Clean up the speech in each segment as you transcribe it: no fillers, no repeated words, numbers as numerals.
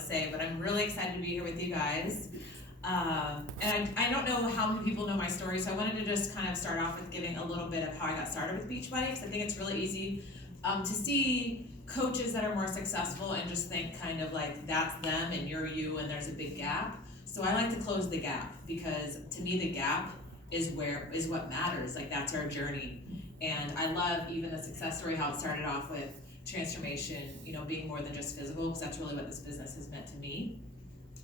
to say, but I'm really excited to be here with you guys. And I don't know how many people know my story, so I wanted to just kind of start off with giving a little bit of how I got started with Beachbody, because I think it's really easy to see coaches that are more successful and just think kind of like that's them and you're you and there's a big gap. So I like to close the gap, because to me the gap is what matters. Like, that's our journey. And I love even the success story, how it started off with transformation, being more than just physical, because that's really what this business has meant to me.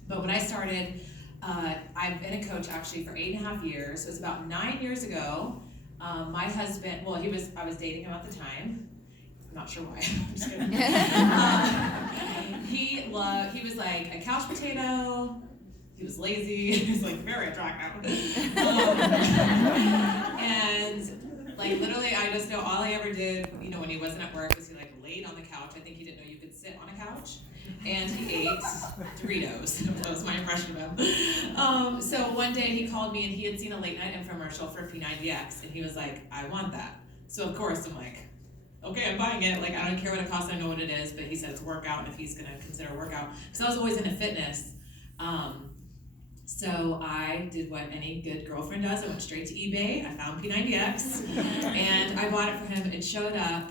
But when I started, I've been a coach actually for 8.5 years. It was about 9 years ago. My husband, I was dating him at the time. I'm not sure why. I'm just kidding. He was like a couch potato. He was lazy. He was like very attractive. And like literally, I just know all I ever did, when he wasn't at work, was he like laid on the couch. I think he didn't know you could sit on a couch. And he ate Doritos. That was my impression of him. So one day he called me and he had seen a late night infomercial for P90X, and he was like, I want that. So of course I'm like, okay, I'm buying it. Like, I don't care what it costs, I know what it is, but he said it's a workout, and if he's gonna consider a workout, because I was always into fitness. So I did what any good girlfriend does. I went straight to eBay, I found P90X, and I bought it for him. It showed up,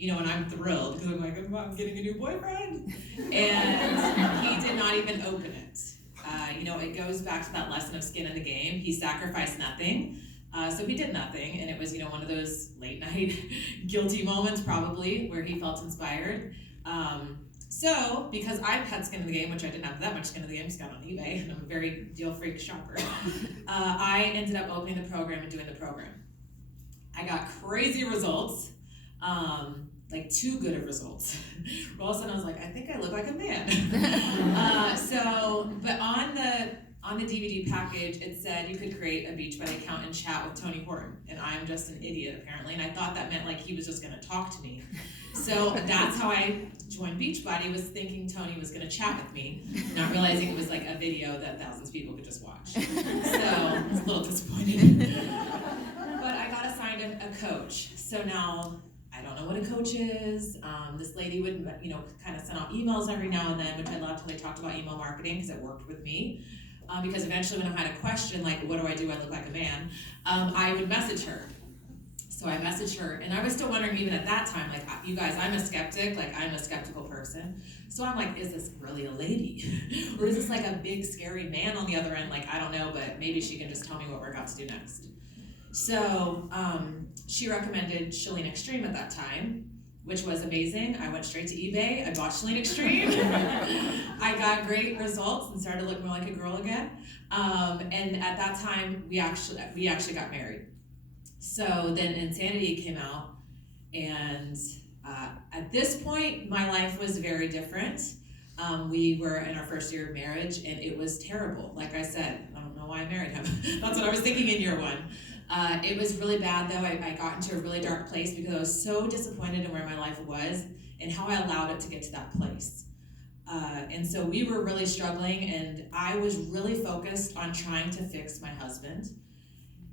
and I'm thrilled, because I'm like, I'm getting a new boyfriend. And he did not even open it. It goes back to that lesson of skin in the game. He sacrificed nothing. So he did nothing, and it was, one of those late night guilty moments probably where he felt inspired. So because I had skin in the game, which I didn't have that much skin in the game, just got on eBay, and I'm a very deal freak shopper, I ended up opening the program and doing the program. I got crazy results, like too good of results. All of a sudden I was like, I think I look like a man. But on the DVD package, it said you could create a Beachbody account and chat with Tony Horton. And I'm just an idiot, apparently. And I thought that meant like he was just going to talk to me. So that's how I joined Beachbody, was thinking Tony was going to chat with me, not realizing it was like a video that thousands of people could just watch. So I was a little disappointed. But I got assigned a coach. So now I don't know what a coach is. This lady would, kind of send out emails every now and then, which I loved how they talked about email marketing, because it worked with me. Because eventually when I had a question, like, what do? I look like a man, I would message her. So I messaged her, and I was still wondering even at that time, like, you guys, I'm a skeptic, like, I'm a skeptical person. So I'm like, is this really a lady? Or is this like a big, scary man on the other end? Like, I don't know, but maybe she can just tell me what workouts to do next. So she recommended Chalene Extreme at that time, which was amazing. I went straight to eBay, I bought Chalene Extreme. I got great results and started to look more like a girl again. And at that time, we actually got married. So then Insanity came out, and at this point, my life was very different. We were in our first year of marriage, and it was terrible. Like I said, I don't know why I married him. That's what I was thinking in year one. It was really bad, though. I got into a really dark place because I was so disappointed in where my life was and how I allowed it to get to that place. And so we were really struggling, and I was really focused on trying to fix my husband.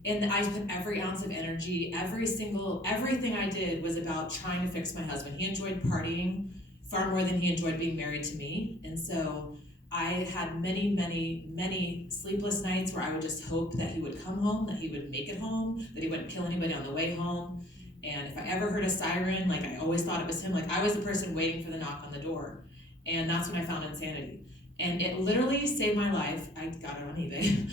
And I put every ounce of energy, everything I did was about trying to fix my husband. He enjoyed partying far more than he enjoyed being married to me. And so I had many, many, many sleepless nights where I would just hope that he would come home, that he would make it home, that he wouldn't kill anybody on the way home. And if I ever heard a siren, like, I always thought it was him. Like, I was the person waiting for the knock on the door. And that's when I found Insanity. And it literally saved my life. I got it on eBay.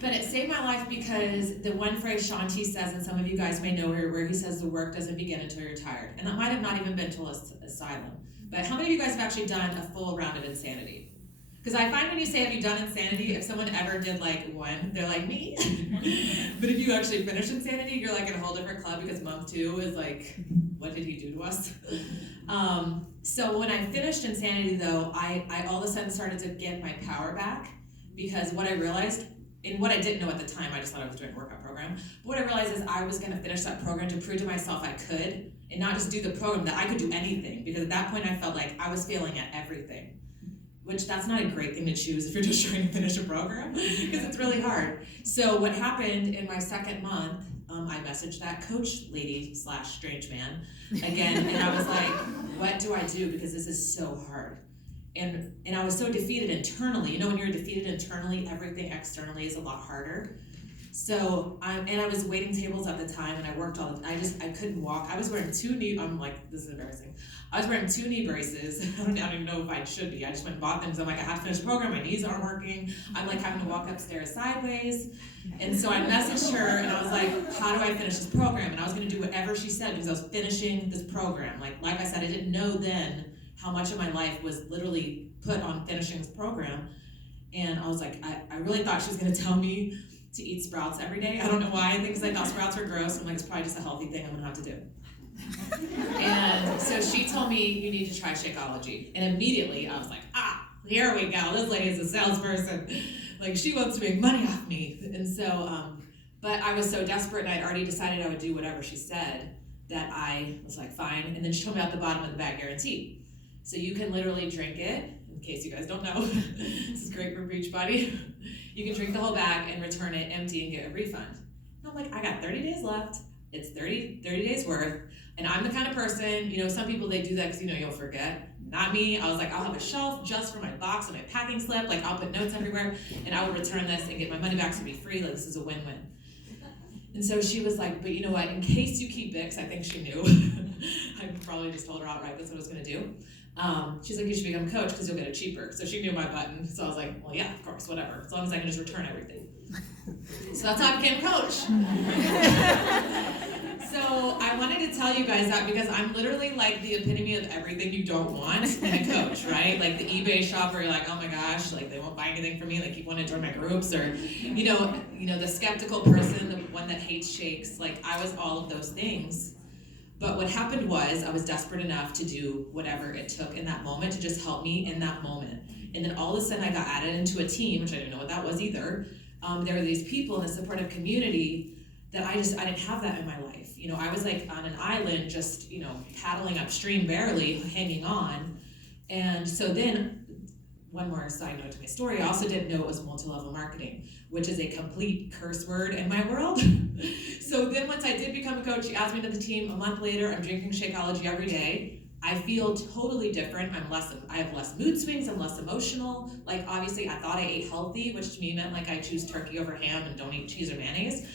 But it saved my life because the one phrase Shanti says, and some of you guys may know her, where he says the work doesn't begin until you're tired. And that might have not even been till Asylum. But how many of you guys have actually done a full round of Insanity? Because I find when you say, have you done Insanity, if someone ever did like one, they're like, me? But if you actually finish Insanity, you're like in a whole different club, because month 2 is like, what did he do to us? So when I finished Insanity, though, I all of a sudden started to get my power back, because what I realized, and what I didn't know at the time, I just thought I was doing a workout program, but what I realized is I was going to finish that program to prove to myself I could, and not just do the program, that I could do anything, because at that point I felt like I was failing at everything, which that's not a great thing to choose if you're just trying to finish a program, because it's really hard. So what happened in my second month, I messaged that coach lady / strange man again, and I was like, what do I do? Because this is so hard. And I was so defeated internally. You know, when you're defeated internally, everything externally is a lot harder. So, I was waiting tables at the time, and I worked I couldn't walk. I was wearing I'm like, this is embarrassing. I was wearing 2 knee braces. I don't even know if I should be. I just went and bought them because I'm like, I have to finish the program. My knees aren't working. I'm like having to walk upstairs sideways. And so I messaged her, and I was like, how do I finish this program? And I was going to do whatever she said because I was finishing this program. Like I said, I didn't know then how much of my life was literally put on finishing this program. And I was like, I really thought she was going to tell me to eat sprouts every day. I don't know why. I think because I thought sprouts were gross. I'm like, it's probably just a healthy thing I'm going to have to do. And so she told me, you need to try Shakeology. And immediately I was like, here we go. This lady is a salesperson. Like, she wants to make money off me. And so, but I was so desperate, and I'd already decided I would do whatever she said, that I was like, fine. And then she told me out the bottom of the bag guarantee. So you can literally drink it, in case you guys don't know. This is great for Beachbody. You can drink the whole bag and return it empty and get a refund. And I'm like, I got 30 days left. It's 30 days worth. And I'm the kind of person, you know, some people, they do that because, you know, you'll forget. Not me. I was like, I'll have a shelf just for my box and my packing slip. Like, I'll put notes everywhere, and I will return this and get my money back to be free. Like, this is a win-win. And so she was like, but you know what? In case you keep it, because I think she knew. I probably just told her outright that's what I was going to do. She's like, you should become a coach because you'll get it cheaper. So she knew my button. So I was like, well, yeah, of course, whatever. As long as I can just return everything. So that's how I became a coach. So I wanted to tell you guys that because I'm literally like the epitome of everything you don't want in a coach, right? Like the eBay shop where you're like, oh my gosh, like they won't buy anything from me, they keep wanting to join my groups, or you know, the skeptical person, the one that hates shakes. Like, I was all of those things. But what happened was I was desperate enough to do whatever it took in that moment to just help me in that moment. And then all of a sudden I got added into a team, which I didn't know what that was either. There were these people in the supportive community that I didn't have that in my life. You know, I was like on an island just, you know, paddling upstream barely, hanging on. And so then, one more side note to my story, I also didn't know it was multi-level marketing, which is a complete curse word in my world. So then once I did become a coach, she asked me to the team. A month later, I'm drinking Shakeology every day. I feel totally different. I have less mood swings. I'm less emotional. Like, obviously, I thought I ate healthy, which to me meant like I choose turkey over ham and don't eat cheese or mayonnaise.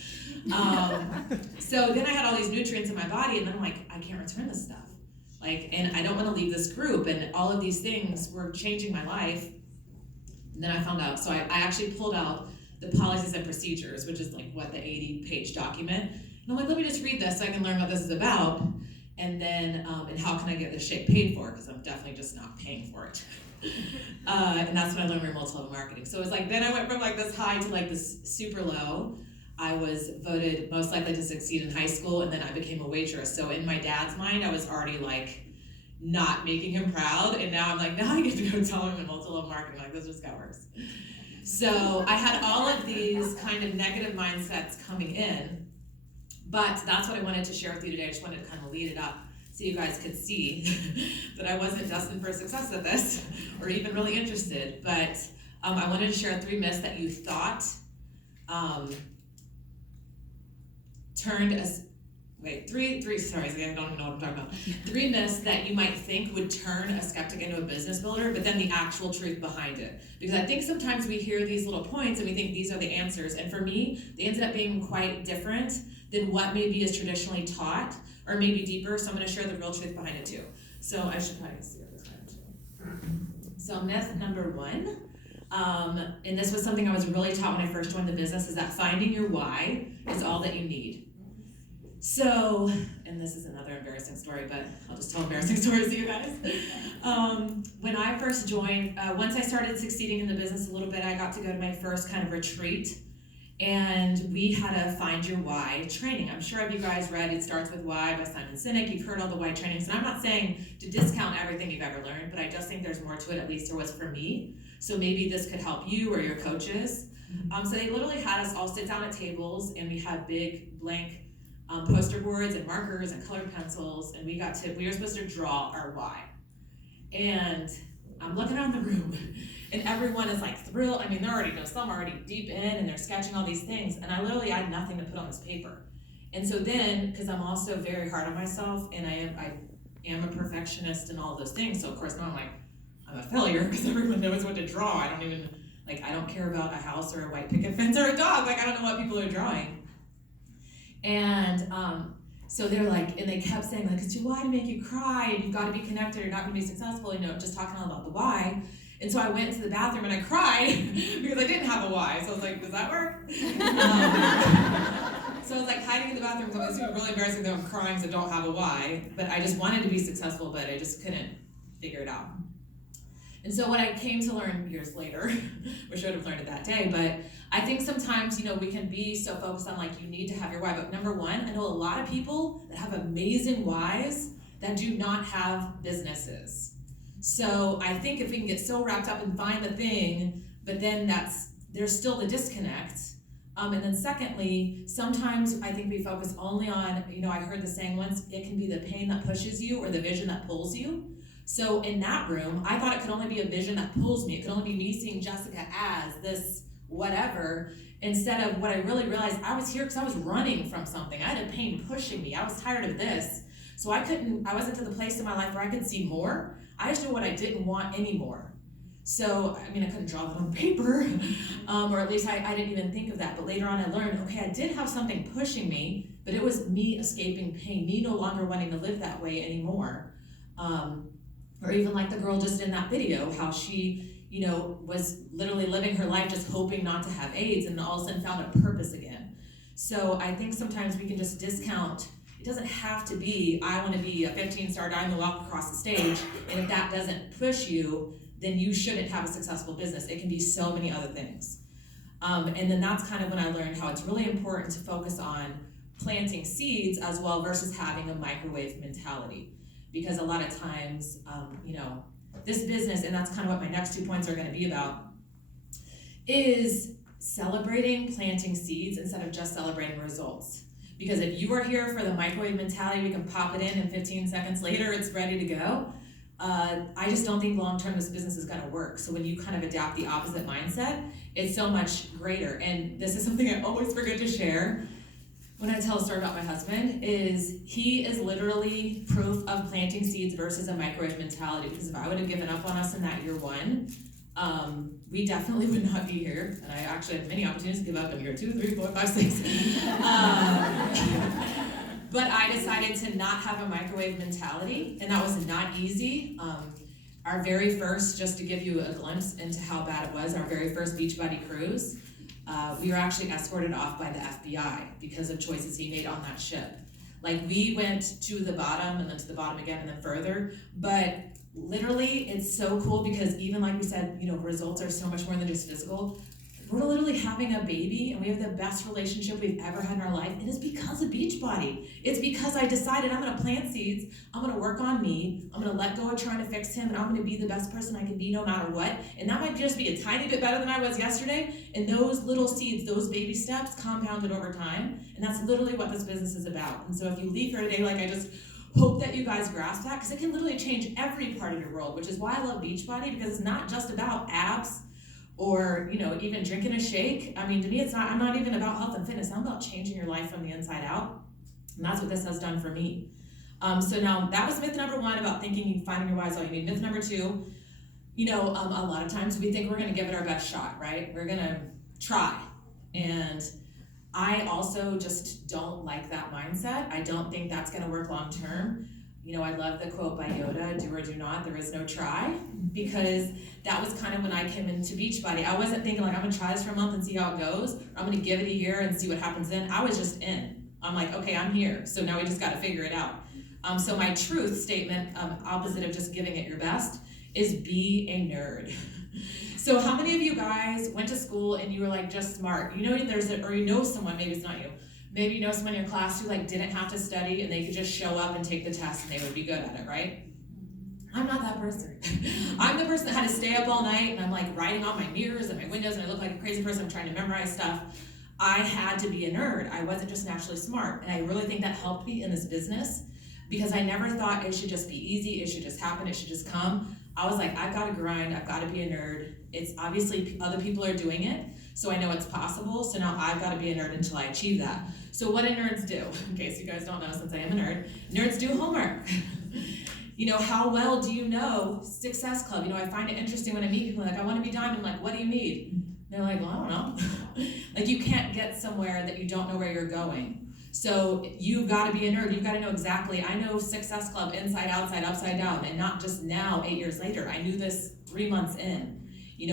So then I had all these nutrients in my body, and then I'm like, I can't return this stuff. Like, and I don't want to leave this group, and all of these things were changing my life. And then I found out, so I actually pulled out the policies and procedures, which is like what, the 80-page document. And I'm like, let me just read this so I can learn what this is about. And then, and how can I get this shake paid for? Because I'm definitely just not paying for it. And that's when I learned my multi-level marketing. So it was like, then I went from like this high to like this super low. I was voted most likely to succeed in high school, and then I became a waitress. So in my dad's mind, I was already like not making him proud. And now I'm like, now I get to go tell him in multi-level marketing, like, this just got worse. So I had all of these kind of negative mindsets coming in. But that's what I wanted to share with you today. I just wanted to kind of lead it up so you guys could see that I wasn't destined for success at this or even really interested. But I wanted to share 3 myths that you thought turned us, sorry, I don't even know what I'm talking about. 3 myths that you might think would turn a skeptic into a business builder, but then the actual truth behind it. Because I think sometimes we hear these little points and we think these are the answers. And for me, they ended up being quite different than what maybe is traditionally taught, or maybe deeper. So I'm going to share the real truth behind it too. So I should probably see if this kind too. So myth number 1, and this was something I was really taught when I first joined the business, is that finding your why is all that you need. So, and this is another embarrassing story, but I'll just tell embarrassing stories to you guys. When I first joined, once I started succeeding in the business a little bit, I got to go to my first kind of retreat. And we had a Find Your Why training. I'm sure if you guys read It Starts With Why by Simon Sinek, you've heard all the why trainings. And I'm not saying to discount everything you've ever learned, but I just think there's more to it, at least there was for me. So maybe this could help you or your coaches. So they literally had us all sit down at tables, and we had big blank poster boards and markers and colored pencils, and we were supposed to draw our why. And I'm looking around the room, and everyone is like thrilled. I mean, some are already deep in, and they're sketching all these things, and I had nothing to put on this paper. And so then, because I'm also very hard on myself, and I am a perfectionist and all those things, so of course now I'm a failure because everyone knows what to draw. I don't care about a house or a white picket fence or a dog. Like, I don't know what people are drawing. And so they're like, and they kept saying, like, it's your why to make you cry, and you've got to be connected, you're not going to be successful, just talking all about the why. And so I went into the bathroom and I cried because I didn't have a why. So I was like, does that work? So I was like hiding in the bathroom, so it was really embarrassing that I'm crying because I don't have a why. But I just wanted to be successful, but I just couldn't figure it out. And so what I came to learn years later, wish I would have learned it that day, but I think sometimes, we can be so focused on like, you need to have your why. But number one, I know a lot of people that have amazing whys that do not have businesses. So I think if we can get so wrapped up and find the thing, but then there's still the disconnect. And then secondly, sometimes I think we focus only on, I heard the saying once, it can be the pain that pushes you or the vision that pulls you. So in that room, I thought it could only be a vision that pulls me. It could only be me seeing Jessica as this whatever, instead of what I really realized, I was here because I was running from something. I had a pain pushing me. I was tired of this. So I wasn't to the place in my life where I could see more. I just knew what I didn't want anymore. So, I couldn't draw that on paper, or at least I didn't even think of that. But later on I learned, okay, I did have something pushing me, but it was me escaping pain, me no longer wanting to live that way anymore. Or even like the girl just in that video, how she, was literally living her life just hoping not to have AIDS, and all of a sudden found a purpose again. So I think sometimes we can just discount. It doesn't have to be, I want to be a 15-star diamond walk across the stage, and if that doesn't push you, then you shouldn't have a successful business. It can be so many other things. And then that's kind of when I learned how it's really important to focus on planting seeds as well versus having a microwave mentality. Because a lot of times, this business, and that's kind of what my next 2 points are going to be about, is celebrating planting seeds instead of just celebrating results. Because if you are here for the microwave mentality, we can pop it in and 15 seconds later it's ready to go. I just don't think long-term this business is going to work. So when you kind of adapt the opposite mindset, it's so much greater. And this is something I always forget to share when I tell a story about my husband, is he is literally proof of planting seeds versus a microwave mentality. Because if I would have given up on us in that year one, we definitely would not be here. And I actually had many opportunities to give up in year 2, 3, 4, 5, 6. But I decided to not have a microwave mentality, and that was not easy. Our very first, just to give you a glimpse into how bad it was, our very first Beachbody cruise, we were actually escorted off by the FBI because of choices he made on that ship. Like, we went to the bottom and then to the bottom again and then further, but literally it's so cool because even like we said, results are so much more than just physical. We're literally having a baby and we have the best relationship we've ever had in our life, and it's because of Beachbody. It's because I decided I'm gonna plant seeds, I'm gonna work on me, I'm gonna let go of trying to fix him, and I'm gonna be the best person I can be no matter what. And that might just be a tiny bit better than I was yesterday, and those little seeds, those baby steps compounded over time, and that's literally what this business is about. And so if you leave here today, I just hope that you guys grasp that, because it can literally change every part of your world, which is why I love Beachbody, because it's not just about abs, or even drinking a shake. To me I'm not even about health and fitness. I'm about changing your life from the inside out, and that's what this has done for me. So now that was myth number 1 about thinking finding your why is all you need. Myth number 2, a lot of times we think we're going to give it our best shot, right? We're going to try, and I also just don't like that mindset. I don't think that's going to work long term. I love the quote by Yoda, do or do not, there is no try, because that was kind of when I came into Beachbody. I wasn't thinking I'm gonna try this for a month and see how it goes, or I'm gonna give it a year and see what happens then. I was just in. I'm like, okay, I'm here, so now we just gotta figure it out. So my truth statement, opposite of just giving it your best, is be a nerd. So how many of you guys went to school and you were just smart? Someone, maybe it's not you, maybe someone in your class who didn't have to study and they could just show up and take the test and they would be good at it, right? I'm not that person. I'm the person that had to stay up all night, and I'm writing on my mirrors and my windows, and I look like a crazy person. I'm trying to memorize stuff. I had to be a nerd. I wasn't just naturally smart, and I really think that helped me in this business, because I never thought it should just be easy, it should just happen, it should just come. I was like, I've got to grind, I've got to be a nerd. It's obviously other people are doing it, So I know it's possible, so now I've gotta be a nerd until I achieve that. So what do nerds do? In case you guys don't know, since I am a nerd, nerds do homework. How well do you know Success Club? I find it interesting when I meet people like, I wanna be diamond, like, what do you need? They're like, well, I don't know. Like, you can't get somewhere that you don't know where you're going. So you've got to be a nerd. You've got to know exactly, I know Success Club inside, outside, upside down, and not just now, 8 years later. I knew this 3 months in.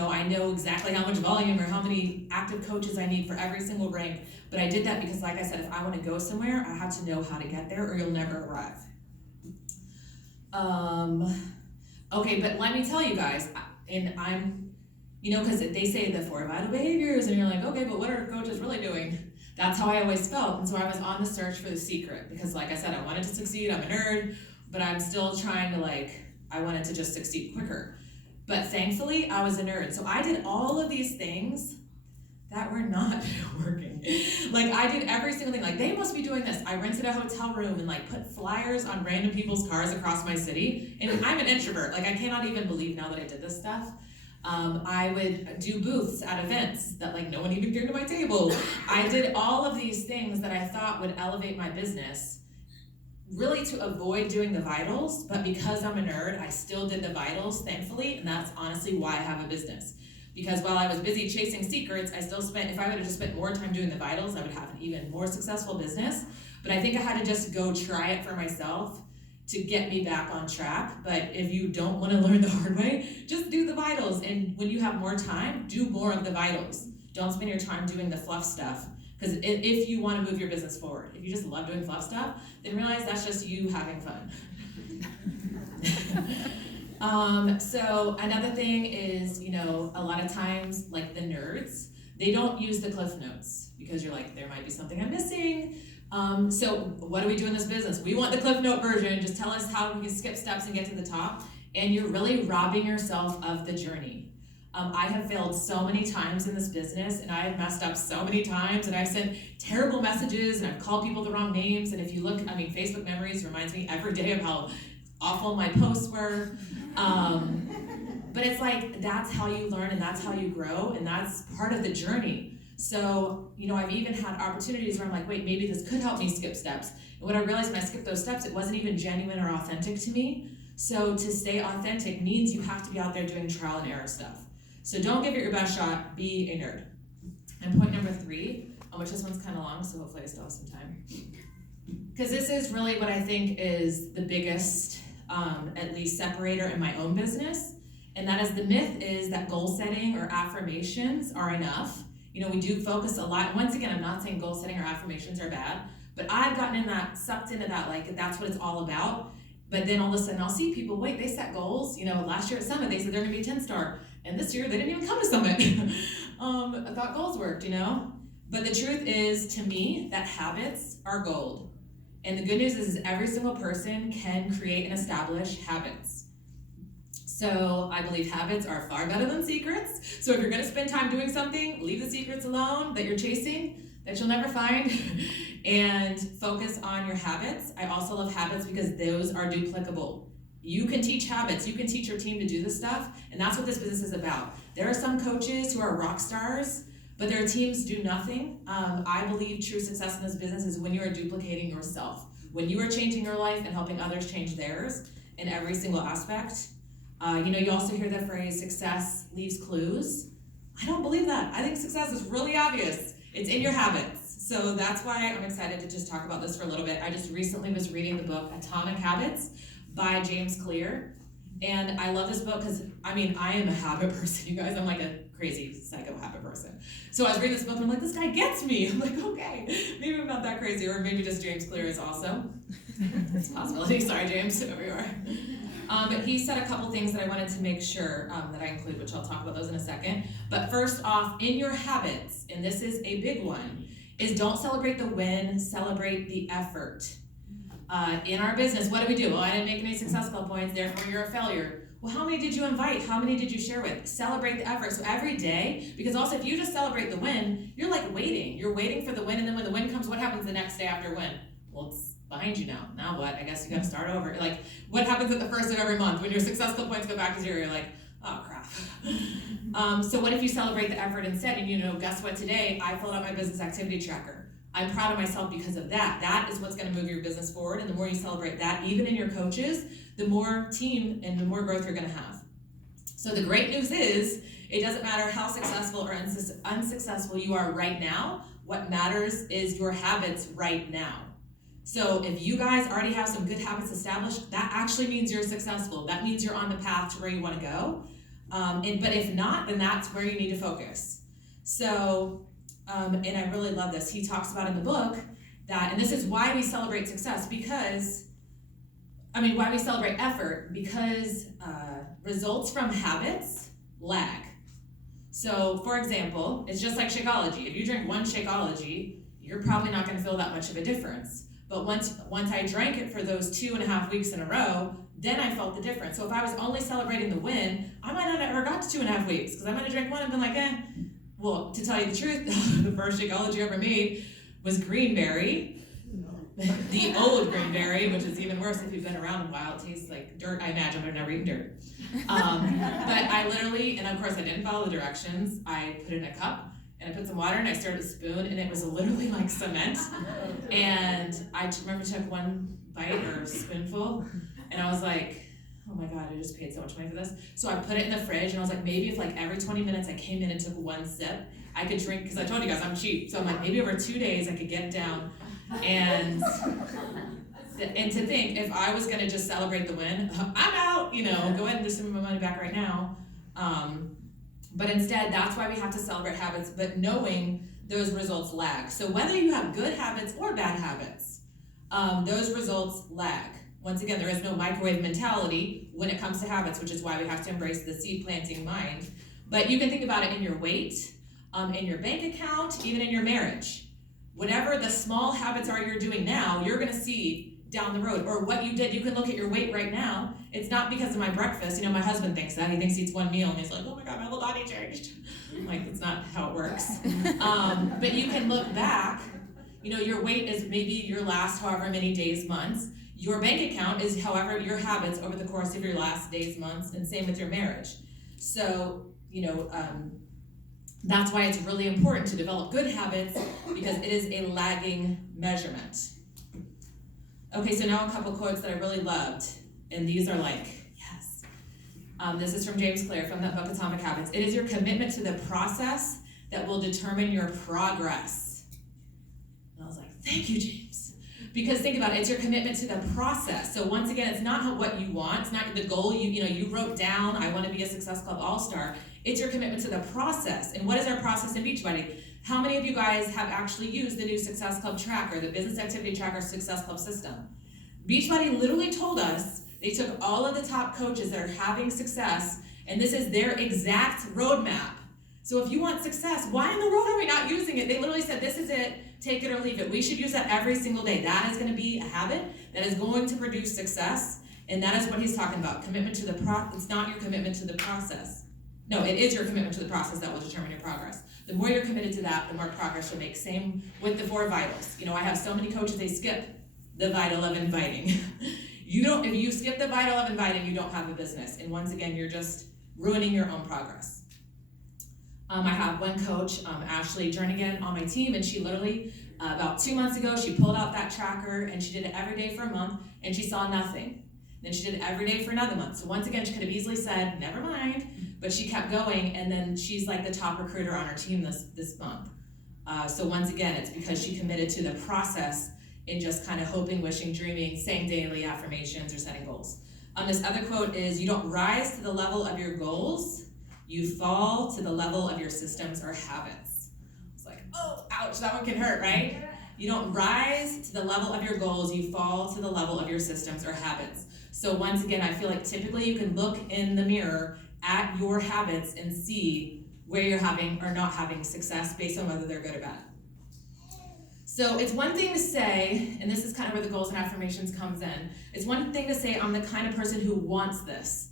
I know exactly how much volume or how many active coaches I need for every single rank. But I did that because, like I said, if I want to go somewhere, I have to know how to get there or you'll never arrive. Okay, but let me tell you guys, and I'm, because they say the 4 vital behaviors, and you're like, okay, but what are coaches really doing? That's how I always felt. And so I was on the search for the secret because, like I said, I wanted to succeed. I'm a nerd, but I'm still trying to, I wanted to just succeed quicker. But thankfully, I was a nerd. So I did all of these things that were not working. I did every single thing. They must be doing this. I rented a hotel room and put flyers on random people's cars across my city. And I'm an introvert. I cannot even believe now that I did this stuff. I would do booths at events that no one even came to my table. I did all of these things that I thought would elevate my business, really to avoid doing the vitals, but because I'm a nerd, I still did the vitals, thankfully, and that's honestly why I have a business. Because while I was busy chasing secrets, I still spent, if I would have just spent more time doing the vitals, I would have an even more successful business. But I think I had to just go try it for myself to get me back on track. But if you don't want to learn the hard way, just do the vitals. And when you have more time, do more of the vitals. Don't spend your time doing the fluff stuff. Because if you want to move your business forward, if you just love doing fluff stuff, then realize that's just you having fun. So another thing is, a lot of times, the nerds, they don't use the Cliff Notes because you're like, there might be something I'm missing. So what do we do in this business? We want the Cliff Note version. Just tell us how we can skip steps and get to the top. And you're really robbing yourself of the journey. I have failed so many times in this business, and I have messed up so many times, and I've sent terrible messages, and I've called people the wrong names. And if you look, Facebook Memories reminds me every day of how awful my posts were. But it's that's how you learn, and that's how you grow, and that's part of the journey. So, I've even had opportunities where I'm like, wait, maybe this could help me skip steps. And what I realized when I skipped those steps, it wasn't even genuine or authentic to me. So to stay authentic means you have to be out there doing trial and error stuff. So don't give it your best shot, be a nerd. And point number 3, which this one's kind of long, so hopefully I still have some time. Because this is really what I think is the biggest, at least separator in my own business. And that is the myth is that goal setting or affirmations are enough. We do focus a lot. And once again, I'm not saying goal setting or affirmations are bad, but I've gotten sucked into that, that's what it's all about. But then all of a sudden I'll see people, wait, they set goals. Last year at Summit, they said they're gonna be 10-star. And this year, they didn't even come to Summit. I thought goals worked, But the truth is, to me, that habits are gold. And the good news is every single person can create and establish habits. So I believe habits are far better than secrets. So if you're going to spend time doing something, leave the secrets alone that you're chasing, that you'll never find, and focus on your habits. I also love habits because those are duplicable. You can teach habits, you can teach your team to do this stuff, and that's what this business is about. There are some coaches who are rock stars, but their teams do nothing. I believe true success in this business is when you are duplicating yourself, when you are changing your life and helping others change theirs in every single aspect. You also hear the phrase, success leaves clues. I don't believe that. I think success is really obvious. It's in your habits. So that's why I'm excited to just talk about this for a little bit. I just recently was reading the book Atomic Habits by James Clear. And I love this book because, I am a habit person, you guys. I'm like a crazy psycho habit person. So I was reading this book and I'm like, this guy gets me. I'm like, okay, maybe I'm not that crazy, or maybe just James Clear is also. It's a possibility. Sorry, James, whoever you are. But he said a couple things that I wanted to make sure that I include, which I'll talk about those in a second. But first off, in your habits, and this is a big one, is don't celebrate the win, celebrate the effort. In our business, what do we do? Well, I didn't make any Success Club points, therefore you're a failure. Well, how many did you invite? How many did you share with? Celebrate the effort. So every day, because also if you just celebrate the win, you're waiting. You're waiting for the win, and then when the win comes, what happens the next day after win? Well, it's behind you now. Now what? I guess you gotta start over. What happens at the first of every month when your Success Club points go back to 0? You're like, Oh crap. So what if you celebrate the effort instead? And guess what? Today I filled out my business activity tracker. I'm proud of myself because of that. That is what's going to move your business forward. And the more you celebrate that, even in your coaches, the more team and the more growth you're going to have. So the great news is, it doesn't matter how successful or unsuccessful you are right now. What matters is your habits right now. So if you guys already have some good habits established, that actually means you're successful. That means you're on the path to where you want to go. But if not, then that's where you need to focus. So, and I really love this. He talks about in the book that, and this is why we celebrate success, why we celebrate effort, because results from habits lag. So, for example, it's just like Shakeology. If you drink one Shakeology, you're probably not going to feel that much of a difference. But once I drank it for those 2.5 weeks in a row, then I felt the difference. So if I was only celebrating the win, I might not have ever got to 2.5 weeks, because I might have drank one and been like, Well, to tell you the truth, the first Shakeology I ever made was greenberry. The old greenberry, which is even worse if you've been around a while. It tastes like dirt. I imagine I've never eaten dirt. But I literally, and of course I didn't follow the directions. I put it in a cup, and I put some water, and I stirred a spoon, and it was literally like cement. And I remember took one bite or spoonful, and I was like, oh my God, I just paid so much money for this. So I put it in the fridge, and I was like, maybe if like every 20 minutes I came in and took one sip, I could drink, because I told you guys I'm cheap. So I'm like, maybe over 2 days I could get it down. And to think, if I was gonna just celebrate the win, I'm out, go ahead and just send me my money back right now. But instead, that's why we have to celebrate habits, but knowing those results lag. So whether you have good habits or bad habits, those results lag. Once again, there is no microwave mentality when it comes to habits, which is why we have to embrace the seed planting mind. But you can think about it in your weight, in your bank account, even in your marriage. Whatever the small habits are you're doing now, you're gonna see down the road. Or what you did, you can look at your weight right now. It's not because of my breakfast. My husband thinks that. He thinks he eats one meal and he's like, oh my God, my little body changed. Like, that's not how it works. But you can look back. Your weight is maybe your last however many days, months. Your bank account is however your habits over the course of your last days, months, and same with your marriage. So, that's why it's really important to develop good habits, because it is a lagging measurement. Okay, so now a couple quotes that I really loved, and these are like, yes. This is from James Clear from that book, Atomic Habits. It is your commitment to the process that will determine your progress. And I was like, thank you, James. Because think about it, it's your commitment to the process. So once again, it's not what you want, it's not the goal you wrote down, I want to be a Success Club All-Star. It's your commitment to the process. And what is our process in Beachbody? How many of you guys have actually used the new Success Club tracker, the Business Activity Tracker Success Club system? Beachbody literally told us, they took all of the top coaches that are having success, and this is their exact roadmap. So if you want success, why in the world are we not using it? They literally said, this is it, take it or leave it. We should use that every single day. That is going to be a habit that is going to produce success, and that is what he's talking about. Commitment to the process. It's not your commitment to the process. No, it is your commitment to the process that will determine your progress. The more you're committed to that, the more progress you'll make. Same with the 4 vitals. I have so many coaches, they skip the vital of inviting. If you skip the vital of inviting, you don't have a business. And once again, you're just ruining your own progress. I have one coach, Ashley Jernigan, on my team, and she literally, about 2 months ago, she pulled out that tracker and she did it every day for a month, and she saw nothing. Then she did it every day for another month. So once again, she could have easily said, never mind, but she kept going, and then she's like the top recruiter on our team this month. So once again, it's because she committed to the process and just kind of hoping, wishing, dreaming, saying daily affirmations or setting goals. This other quote is, you don't rise to the level of your goals, you fall to the level of your systems or habits. It's like, oh, ouch, that one can hurt, right? You don't rise to the level of your goals, you fall to the level of your systems or habits. So once again, I feel like typically you can look in the mirror at your habits and see where you're having or not having success based on whether they're good or bad. So it's one thing to say, and this is kind of where the goals and affirmations comes in, it's one thing to say, I'm the kind of person who wants this.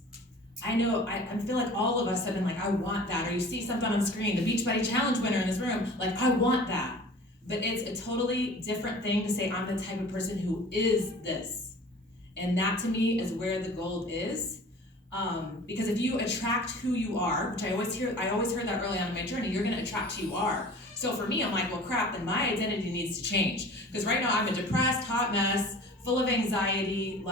I know, I feel like all of us have been like, I want that. Or you see something on the screen, the Beachbody Challenge winner in this room, like, I want that. But it's a totally different thing to say, I'm the type of person who is this. And that to me is where the gold is. Because if you attract who you are, which I always heard that early on in my journey, you're gonna attract who you are. So for me, I'm like, well crap, then my identity needs to change. Because right now I'm a depressed, hot mess, full of anxiety,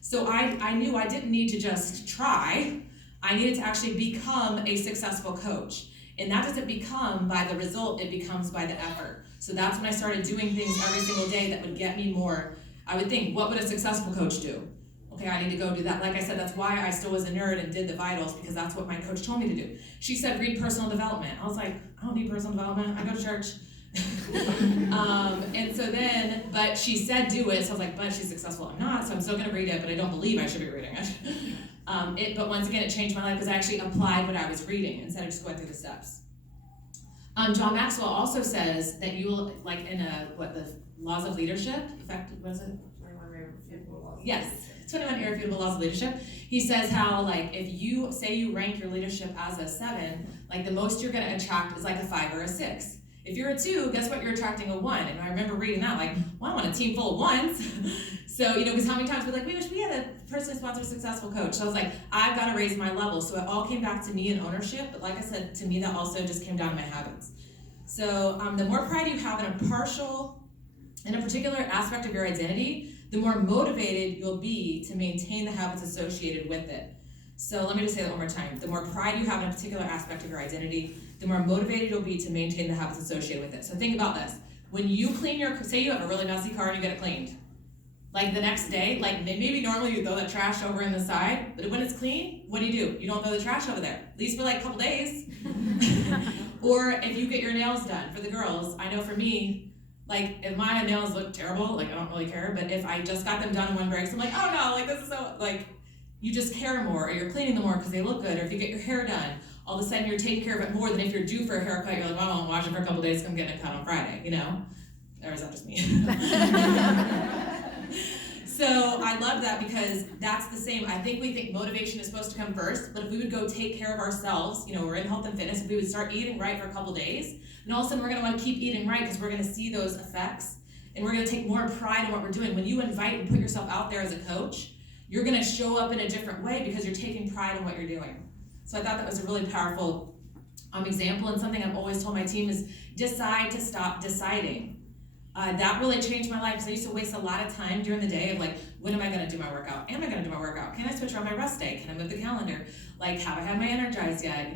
so I knew I didn't need to just try, I needed to actually become a successful coach. And that doesn't become by the result, it becomes by the effort. So that's when I started doing things every single day that would get me more. I would think, what would a successful coach do? Okay, I need to go do that. Like I said, that's why I still was a nerd and did the vitals, because that's what my coach told me to do. She said, read personal development. I was like, I don't need personal development, I go to church. And so then, but she said do it, so I was like, but she's successful, I'm not, so I'm still gonna read it, but I don't believe I should be reading it. But once again, it changed my life because I actually applied what I was reading instead of just going through the steps. John Maxwell also says that you will, like in the laws of leadership, what is it? 21 irrefutable laws. Yes, 21 irrefutable laws of leadership. He says how, like, if you say you rank your leadership as a 7, like the most you're gonna attract is like a 5 or a 6. If you're a 2, guess what? You're attracting a 1. And I remember reading that, like, well, I want a team full of 1s. So, because how many times we're like, we wish we had a personally sponsored successful coach. So I was like, I've got to raise my level. So it all came back to me and ownership. But like I said, to me, that also just came down to my habits. So the more pride you have in a particular aspect of your identity, the more motivated you'll be to maintain the habits associated with it. So let me just say that one more time. The more pride you have in a particular aspect of your identity, the more motivated you'll be to maintain the habits associated with it. So think about this. When you clean say you have a really messy car and you get it cleaned. Like the next day, like maybe normally you throw that trash over in the side, but when it's clean, what do? You don't throw the trash over there, at least for like a couple days. Or if you get your nails done, for the girls, I know for me, like if my nails look terrible, like I don't really care, but if I just got them done in one break, so I'm like, oh no, like this is so, like, you just care more, or you're cleaning them more because they look good, or if you get your hair done, all of a sudden you're taking care of it more than if you're due for a haircut, you're like, well, I won't wash it for a couple days, come get it cut on Friday, Or is that just me? So I love that because that's the same. I think we think motivation is supposed to come first, but if we would go take care of ourselves, we're in health and fitness, if we would start eating right for a couple days, then all of a sudden we're gonna wanna keep eating right because we're gonna see those effects and we're gonna take more pride in what we're doing. When you invite and put yourself out there as a coach, you're gonna show up in a different way because you're taking pride in what you're doing. So I thought that was a really powerful example, and something I've always told my team is decide to stop deciding. That really changed my life because I used to waste a lot of time during the day of like, when am I gonna do my workout? Am I gonna do my workout? Can I switch around my rest day? Can I move the calendar? Like, have I had my Energize yet?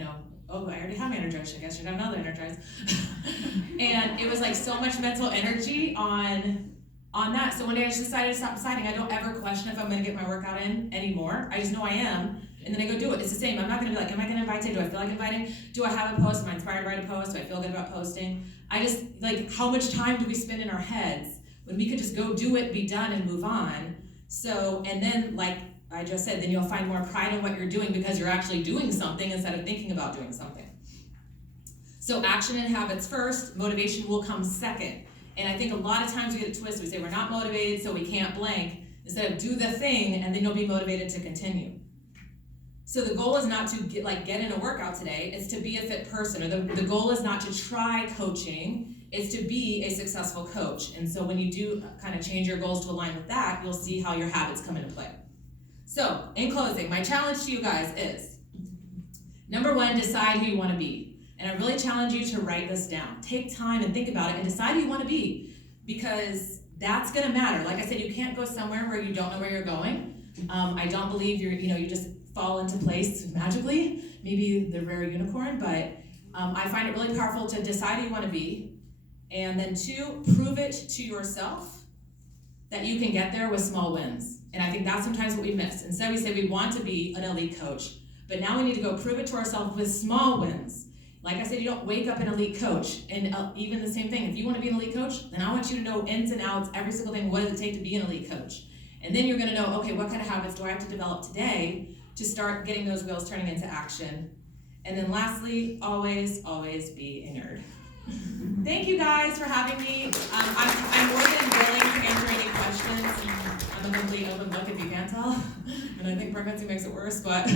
Oh, I already have my Energize, I guess I should have another Energize. And it was like so much mental energy on that. So one day I just decided to stop deciding. I don't ever question if I'm gonna get my workout in anymore. I just know I am. And then I go do it. It's the same. I'm not gonna be like, am I gonna invite today? Do I feel like inviting? Do I have a post? Am I inspired to write a post? Do I feel good about posting? I just, like, how much time do we spend in our heads when we could just go do it, be done, and move on? So, and then, like I just said, then you'll find more pride in what you're doing because you're actually doing something instead of thinking about doing something. So action and habits first, motivation will come second. And I think a lot of times we get it twisted. We say we're not motivated, so we can't blank. Instead of do the thing, and then you'll be motivated to continue. So the goal is not to get in a workout today, it's to be a fit person. Or the goal is not to try coaching, it's to be a successful coach. And so when you do kind of change your goals to align with that, you'll see how your habits come into play. So in closing, my challenge to you guys is, number 1, decide who you want to be. And I really challenge you to write this down. Take time and think about it and decide who you want to be, because that's going to matter. Like I said, you can't go somewhere where you don't know where you're going. I don't believe you just fall into place magically, maybe the rare unicorn, but I find it really powerful to decide who you want to be, and then 2, prove it to yourself that you can get there with small wins. And I think that's sometimes what we miss. Instead we say we want to be an elite coach, but now we need to go prove it to ourselves with small wins. Like I said, you don't wake up an elite coach, and even the same thing, if you want to be an elite coach, then I want you to know ins and outs, every single thing, what does it take to be an elite coach? And then you're gonna know, okay, what kind of habits do I have to develop today to start getting those wheels turning into action? And then lastly, always, always be a nerd. Thank you guys for having me. I'm more than willing to answer any questions. I'm a complete open book if you can't tell. And I think pregnancy makes it worse, but